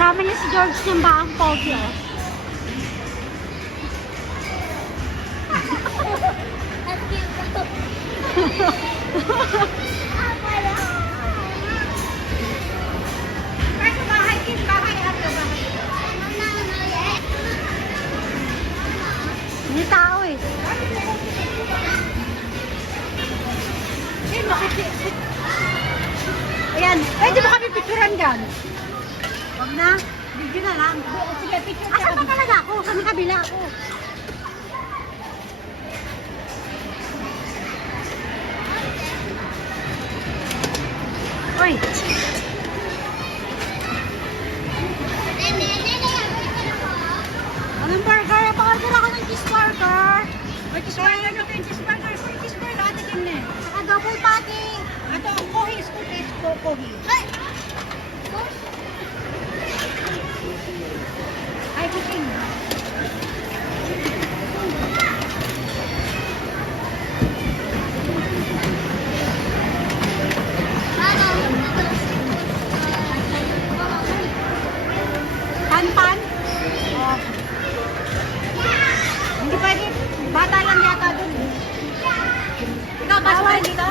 Kasama niya si George ng Baang Pogi, oh. Hindi tao eh. Ayan, pwede mo kami picturean dyan. Huwag na, video na lang. Sige, picture. Asa pa talaga ako? Sa kabila ako. Uy! Anong burger? Pa-order ako ng cheeseburger. May cheeseburger na kayo, cheeseburger. May cheeseburger natin din eh. Saka double patty. Ito, kohi, kohi. Ay, cooking. Pan-pan? Oh. Hindi pwede. Bata lang yata dun. Ikaw, basta dito?